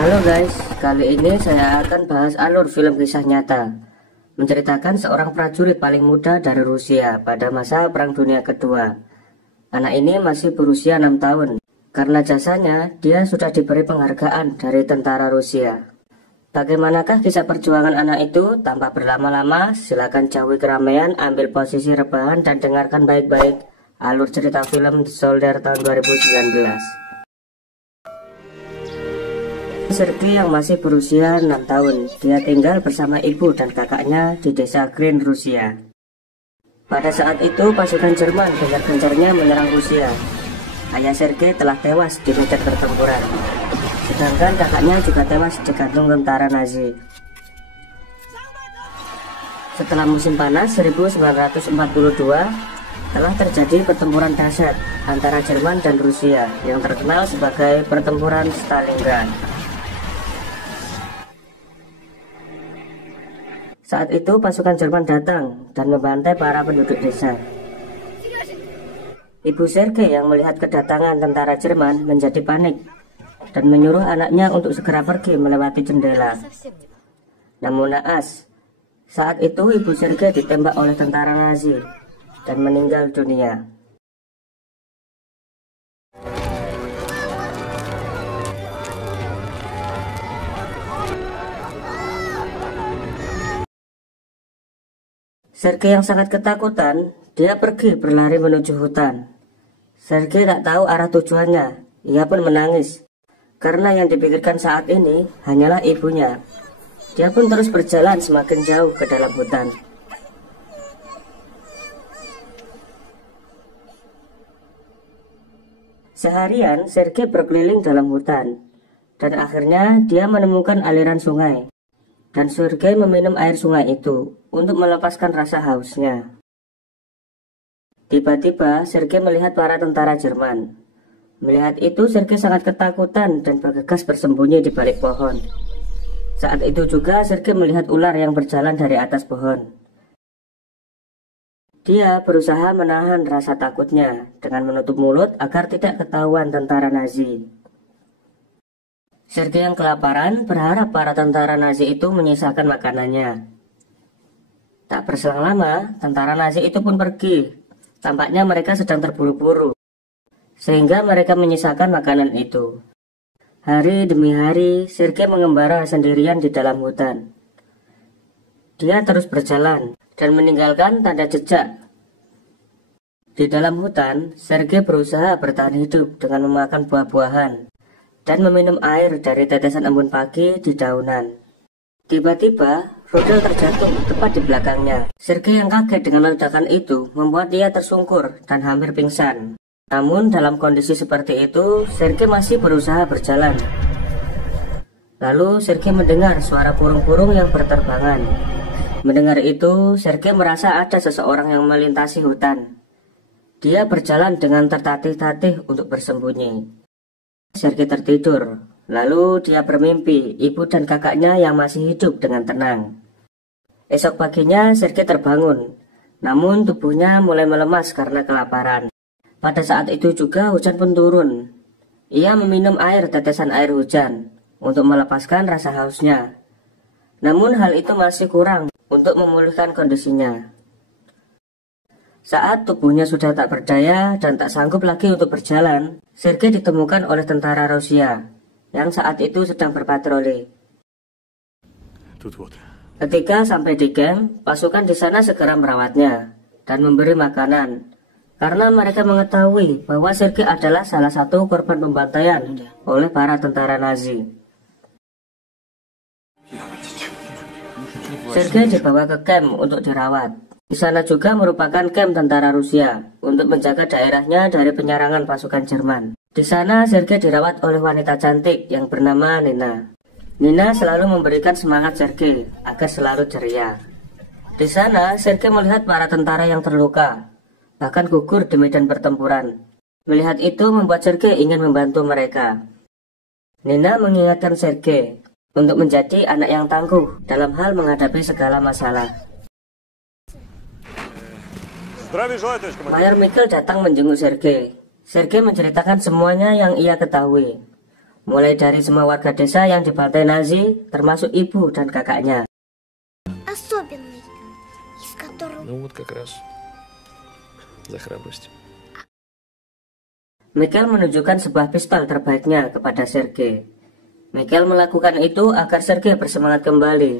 Halo guys, kali ini saya akan bahas alur film kisah nyata menceritakan seorang prajurit paling muda dari Rusia pada masa Perang Dunia Kedua. Anak ini masih berusia 6 tahun. Karena jasanya, dia sudah diberi penghargaan dari tentara Rusia. Bagaimanakah kisah perjuangan anak itu? Tanpa berlama-lama, silakan jauhi keramaian, ambil posisi rebahan dan dengarkan baik-baik alur cerita film The Soldier tahun 2019. Sergei yang masih berusia 6 tahun, dia tinggal bersama ibu dan kakaknya di desa Green, Rusia. Pada saat itu pasukan Jerman gencar-gencarnya menyerang Rusia. Ayah Sergei telah tewas di medan pertempuran, sedangkan kakaknya juga tewas digantung tentara Nazi. Setelah musim panas 1942, telah terjadi pertempuran dahsyat antara Jerman dan Rusia yang terkenal sebagai pertempuran Stalingrad. Saat itu pasukan Jerman datang dan membantai para penduduk desa. Ibu Sergei yang melihat kedatangan tentara Jerman menjadi panik dan menyuruh anaknya untuk segera pergi melewati jendela. Namun naas, saat itu ibu Sergei ditembak oleh tentara Nazi dan meninggal dunia. Sergei yang sangat ketakutan, dia pergi berlari menuju hutan. Sergei tak tahu arah tujuannya, ia pun menangis. Karena yang dipikirkan saat ini hanyalah ibunya. Dia pun terus berjalan semakin jauh ke dalam hutan. Seharian Sergei berkeliling dalam hutan, dan akhirnya dia menemukan aliran sungai. Dan Sergei meminum air sungai itu untuk melepaskan rasa hausnya. Tiba-tiba Sergei melihat para tentara Jerman. Melihat itu Sergei sangat ketakutan dan bergegas bersembunyi di balik pohon. Saat itu juga Sergei melihat ular yang berjalan dari atas pohon. Dia berusaha menahan rasa takutnya dengan menutup mulut agar tidak ketahuan tentara Nazi. Sergei yang kelaparan berharap para tentara Nazi itu menyisakan makanannya. Tak berselang lama, tentara Nazi itu pun pergi. Tampaknya mereka sedang terburu-buru, sehingga mereka menyisakan makanan itu. Hari demi hari, Sergei mengembara sendirian di dalam hutan. Dia terus berjalan dan meninggalkan tanda jejak. Di dalam hutan, Sergei berusaha bertahan hidup dengan memakan buah-buahan dan meminum air dari tetesan embun pagi di daunan. Tiba-tiba, rudal terjatuh tepat di belakangnya. Sergei yang kaget dengan ledakan itu membuat dia tersungkur dan hampir pingsan. Namun dalam kondisi seperti itu, Sergei masih berusaha berjalan. Lalu Sergei mendengar suara burung-burung yang berterbangan. Mendengar itu, Sergei merasa ada seseorang yang melintasi hutan. Dia berjalan dengan tertatih-tatih untuk bersembunyi. Sergei tertidur, lalu dia bermimpi ibu dan kakaknya yang masih hidup dengan tenang. Esok paginya Sergei terbangun, namun tubuhnya mulai melemas karena kelaparan. Pada saat itu juga hujan pun turun. Ia meminum air tetesan air hujan untuk melepaskan rasa hausnya. Namun hal itu masih kurang untuk memulihkan kondisinya. Saat tubuhnya sudah tak berdaya dan tak sanggup lagi untuk berjalan, Sergei ditemukan oleh tentara Rusia yang saat itu sedang berpatroli. Ketika sampai di camp, pasukan di sana segera merawatnya dan memberi makanan karena mereka mengetahui bahwa Sergei adalah salah satu korban pembantaian oleh para tentara Nazi. Sergei dibawa ke camp untuk dirawat. Di sana juga merupakan kamp tentara Rusia untuk menjaga daerahnya dari penyerangan pasukan Jerman. Di sana Sergei dirawat oleh wanita cantik yang bernama Nina. Nina selalu memberikan semangat Sergei agar selalu ceria. Di sana Sergei melihat para tentara yang terluka, bahkan gugur di medan pertempuran. Melihat itu membuat Sergei ingin membantu mereka. Nina mengingatkan Sergei untuk menjadi anak yang tangguh dalam hal menghadapi segala masalah. Mayor Mikhail datang menjenguk Sergei. Sergei menceritakan semuanya yang ia ketahui. mulai dari semua warga desa yang dibantai Nazi, termasuk ibu dan kakaknya. Особенный, из которого... Ну вот как раз за храбрость. Michael menunjukkan sebuah pistol terbaiknya kepada Sergei. Michael melakukan itu agar Sergei bersemangat kembali.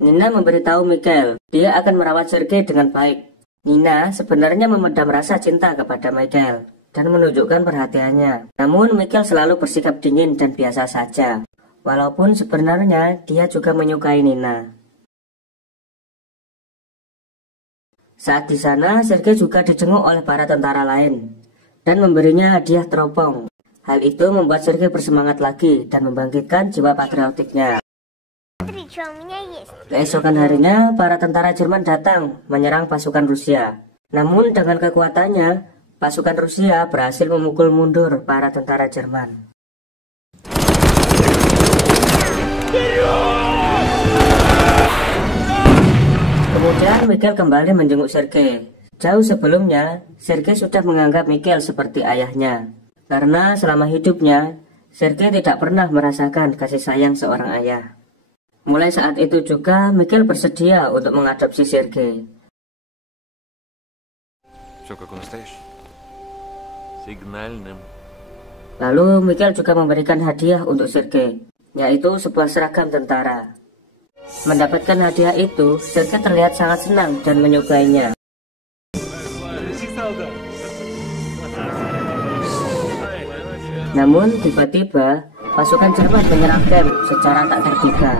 Nina memberitahu Michael, dia akan merawat Sergei dengan baik. Nina sebenarnya memendam rasa cinta kepada Michael dan menunjukkan perhatiannya. Namun Michael selalu bersikap dingin dan biasa saja, walaupun sebenarnya dia juga menyukai Nina. Saat di sana, Sergei juga dijenguk oleh para tentara lain dan memberinya hadiah teropong. Hal itu membuat Sergei bersemangat lagi dan membangkitkan jiwa patriotiknya. Keesokan harinya, para tentara Jerman datang menyerang pasukan Rusia. Namun dengan kekuatannya, pasukan Rusia berhasil memukul mundur para tentara Jerman. Kemudian Michael kembali menjenguk Sergei. Jauh sebelumnya, Sergei sudah menganggap Michael seperti ayahnya. Karena selama hidupnya, Sergei tidak pernah merasakan kasih sayang seorang ayah. Mulai saat itu juga, Michael bersedia untuk mengadopsi Sergei. Lalu Michael juga memberikan hadiah untuk Sergei, yaitu sebuah seragam tentara. Mendapatkan hadiah itu, Sergei terlihat sangat senang dan menyukainya. Namun tiba-tiba pasukan Jerman menyerang camp secara tak terduga.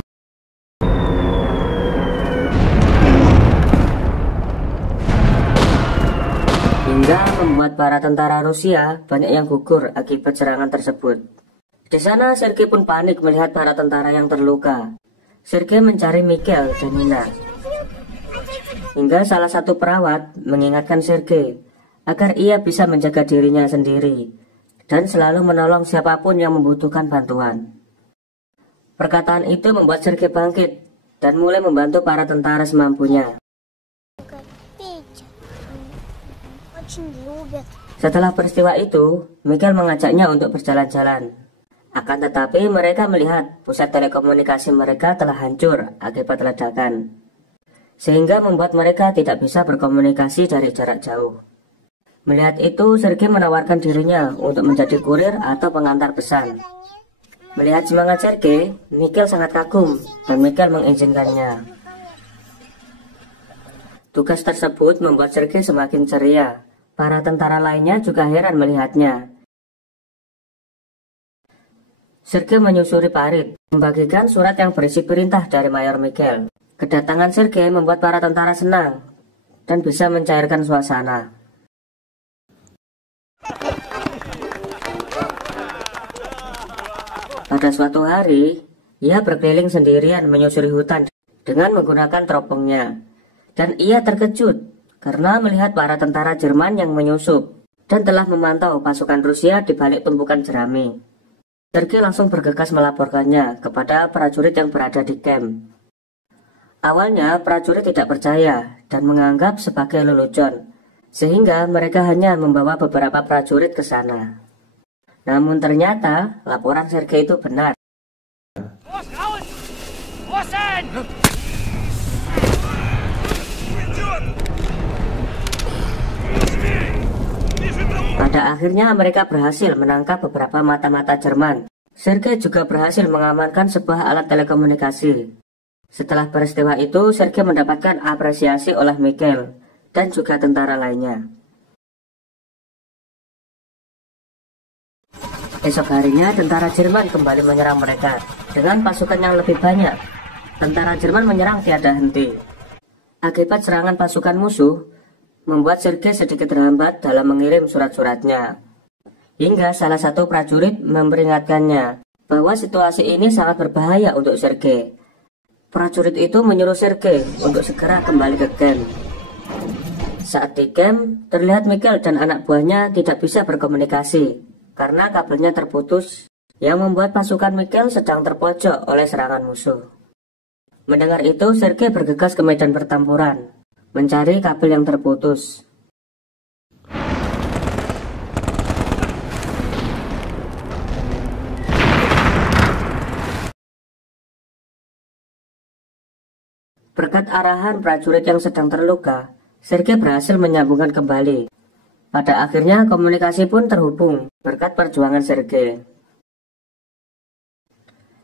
Hingga membuat para tentara Rusia banyak yang gugur akibat serangan tersebut. Di sana Sergei pun panik melihat para tentara yang terluka. Sergei mencari Michael dan Nina. Hingga salah satu perawat mengingatkan Sergei agar ia bisa menjaga dirinya sendiri dan selalu menolong siapapun yang membutuhkan bantuan. Perkataan itu membuat Sergei bangkit dan mulai membantu para tentara semampunya. Setelah peristiwa itu, Michael mengajaknya untuk berjalan-jalan. Akan tetapi mereka melihat pusat telekomunikasi mereka telah hancur akibat ledakan, sehingga membuat mereka tidak bisa berkomunikasi dari jarak jauh. Melihat itu, Sergei menawarkan dirinya untuk menjadi kurir atau pengantar pesan. Melihat semangat Sergei, Michael sangat kagum dan Michael mengizinkannya. Tugas tersebut membuat Sergei semakin ceria. Para tentara lainnya juga heran melihatnya. Sergei menyusuri parit, membagikan surat yang berisi perintah dari Mayor Michael. Kedatangan Sergei membuat para tentara senang dan bisa mencairkan suasana. Pada suatu hari, ia berkeliling sendirian menyusuri hutan dengan menggunakan teropongnya. Dan ia terkejut karena melihat para tentara Jerman yang menyusup dan telah memantau pasukan Rusia di balik tumpukan jerami. Sergei langsung bergegas melaporkannya kepada prajurit yang berada di camp. Awalnya prajurit tidak percaya dan menganggap sebagai lelucon, sehingga mereka hanya membawa beberapa prajurit ke sana. Namun ternyata laporan Sergei itu benar. Pada akhirnya mereka berhasil menangkap beberapa mata-mata Jerman. Sergei juga berhasil mengamankan sebuah alat telekomunikasi. Setelah peristiwa itu, Sergei mendapatkan apresiasi oleh Michael dan juga tentara lainnya. Esok harinya, tentara Jerman kembali menyerang mereka dengan pasukan yang lebih banyak. Tentara Jerman menyerang tiada henti. Akibat serangan pasukan musuh, membuat Sergei sedikit terhambat dalam mengirim surat-suratnya. Hingga salah satu prajurit memperingatkannya bahwa situasi ini sangat berbahaya untuk Sergei. Prajurit itu menyuruh Sergei untuk segera kembali ke camp. Saat di camp, terlihat Michael dan anak buahnya tidak bisa berkomunikasi karena kabelnya terputus, yang membuat pasukan Michael sedang terpojok oleh serangan musuh. Mendengar itu, Sergei bergegas ke medan pertempuran, mencari kabel yang terputus. Berkat arahan prajurit yang sedang terluka, Sergei berhasil menyambungkan kembali. Pada akhirnya komunikasi pun terhubung berkat perjuangan Sergei.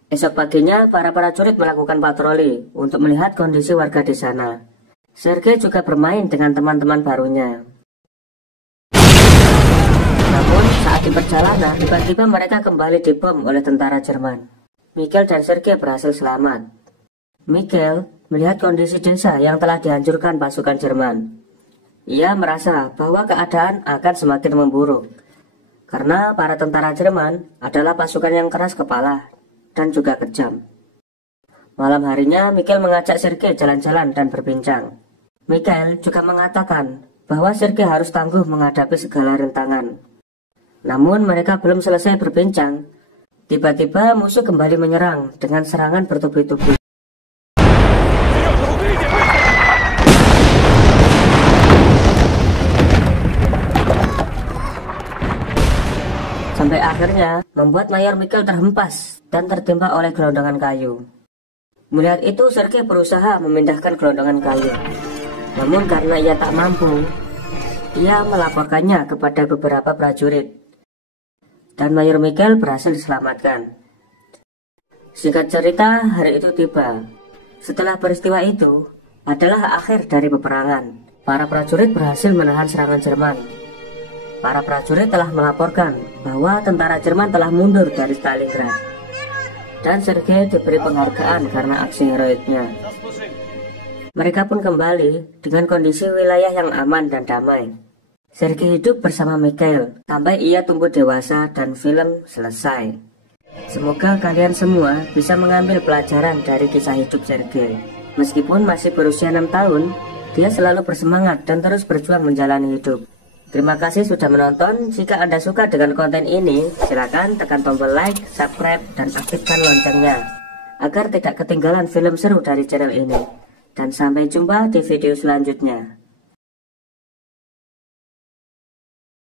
Esok paginya, para prajurit melakukan patroli untuk melihat kondisi warga di sana. Sergei juga bermain dengan teman-teman barunya. Namun, saat di perjalanan, tiba-tiba mereka kembali dibom oleh tentara Jerman. Mikhail dan Sergei berhasil selamat. Mikhail melihat kondisi desa yang telah dihancurkan pasukan Jerman. Ia merasa bahwa keadaan akan semakin memburuk, karena para tentara Jerman adalah pasukan yang keras kepala dan juga kejam. Malam harinya, Mikhail mengajak Sergei jalan-jalan dan berbincang. Mikhail juga mengatakan bahwa Sergei harus tangguh menghadapi segala rintangan. Namun mereka belum selesai berbincang, tiba-tiba musuh kembali menyerang dengan serangan bertubi-tubi. Sampai akhirnya membuat Mayor Mikhail terhempas dan tertimpa oleh gelondongan kayu. Melihat itu, Sergei berusaha memindahkan gelondongan kayu. Namun karena ia tak mampu, ia melaporkannya kepada beberapa prajurit. Dan Mayor Mikhail berhasil diselamatkan. Singkat cerita, hari itu tiba. Setelah peristiwa itu adalah akhir dari peperangan. Para prajurit berhasil menahan serangan Jerman. Para prajurit telah melaporkan bahwa tentara Jerman telah mundur dari Stalingrad. Dan Sergei diberi penghargaan karena aksi heroiknya. Mereka pun kembali dengan kondisi wilayah yang aman dan damai. Sergei hidup bersama Mikhail sampai ia tumbuh dewasa dan film selesai. Semoga kalian semua bisa mengambil pelajaran dari kisah hidup Sergei. Meskipun masih berusia 6 tahun, dia selalu bersemangat dan terus berjuang menjalani hidup. Terima kasih sudah menonton. Jika Anda suka dengan konten ini, silakan tekan tombol like, subscribe, dan aktifkan loncengnya agar tidak ketinggalan film seru dari channel ini. Dan sampai jumpa di video selanjutnya.